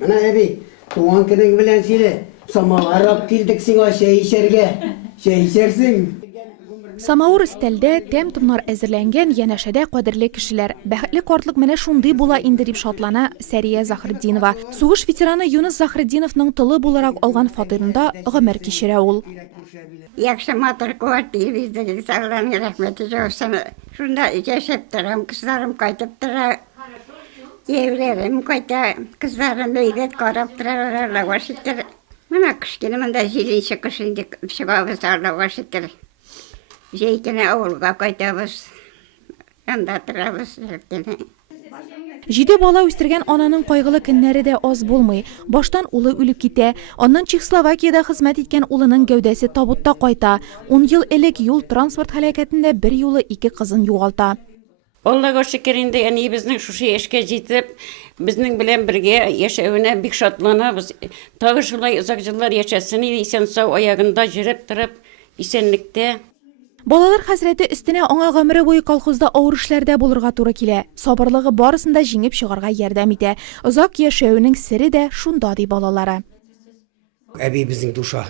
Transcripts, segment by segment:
Mana abi, tuğan kırık bilen sile. Samalar ap kildik singa şey içersin. Самауыр өстәлдә тәм-томнар әзерләнгән янәшәдә кадерле кешеләр. Бәхетле картлык менә шундый була инде дип шатлана Сәрия Захретдинова. Сугыш ветераны Юнус Захретдиновның тылы буларак алган фатирында гомер кичерә ул. Яхшы матур квартирабызда саглан рәхмәте жоқсан. Шунда яшәп торам, кызларым кайтып тора. Евләрем кайта, кызларым өйдә карап торалар, лавашыттыр. Менә кышкене монда җиденче кыш инде чыгабыз лавашыттыр. Җәйкене авылга кайтабыз. Анда торабыз. Җиде бала үстергән ананың кайгылы көннәре дә аз булмый. Баштан улы үлеп китә. Аннан Чехословакиядә хезмәт иткән улының гәүдәсе табутта кайта. 10 ел элек юл транспорт һәлакәтендә бер юлы 2 кызын югалта. Аллага шөкер инде, әни безнең шушы яшькә җитеп, безнең белән бергә яшәвенә бик шатланабыз. Тагы шулай озак җиллар яшәсен, исән сау аягында җөреп торып, исәнлектә. Балалар хәсрәте өстенә аңа гомере буе колхозда авыр эшләрдә булырга туры килә. Сабырлыгы барысында җиңеп чыгарга ярдәм итә. Озак яшәүнең сире дә шунда ди балалары. Әби безнең душа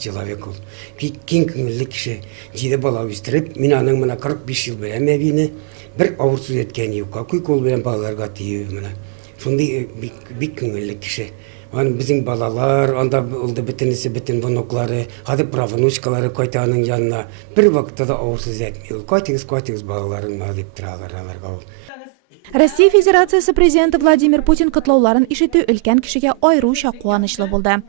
человек ул. Киң күңелле кеше. Җиде бала үстереп, мин аның менә 45 ел белән әбине бер авыр сүз әйткән юкка, күй кул белән балаларга тию менә. Шундый бик күңелле кеше. Аны безнең балалар, анда булды бөтенесе бөтен внуклары, хәзер правнучкалары кайта аның янына. Бер вакытта да авыр сүз әйтми ул. Кайтыгыз балаларың дип торалар аларга ул. Россия Федерациясе президенты Владимир Путин котлауларын ишетү өлкән кешегә аеруча куанычлы булды.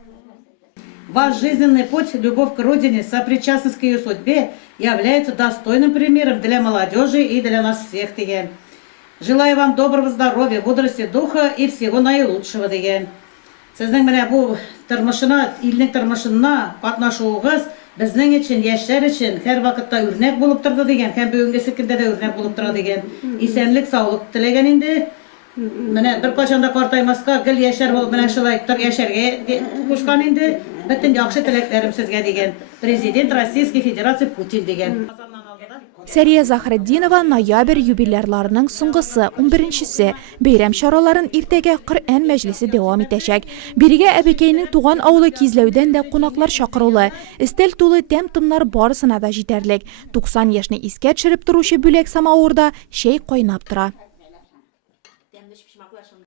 Ваш жизненный путь, любовь к родине, сопричастность к ее судьбе является достойным примером для молодежи и для нас всех. Деген. Желаю вам доброго здоровья, бодрости духа и всего наилучшего. Деген. Сезнең менә бу тормышына, илнең тормышына катнашуыгыз безнең өчен, яшьләр өчен һәр вакытта үрнәк булып торды дигән, һәм бүгенге көндә дә үрнәк булып тора дигән. Исәнлек, саулык теләгән инде. Менә бер качанда картаймаска, гел яшәр булып менә шулай тор яшәргә кушкан инде. Бөтен яхшы теләкләрем сезгә дигән. Президент Российской Федерации Путин дигән. Сәрия Захретдинова ноябрь юбилярларының соңгысы 11-се бәйрәм чараларын иртәгә Коръән мәҗлесе дәвам итәчәк. Бирегә әбекәйнең туган авылы Кизләүдән дә кунаклар чакырылы. Өстәл тулы тәм-томнар барысына да җитәрлек. 90 яшьне искә төшереп торучы бүләк самавырда чәй кайнап тора.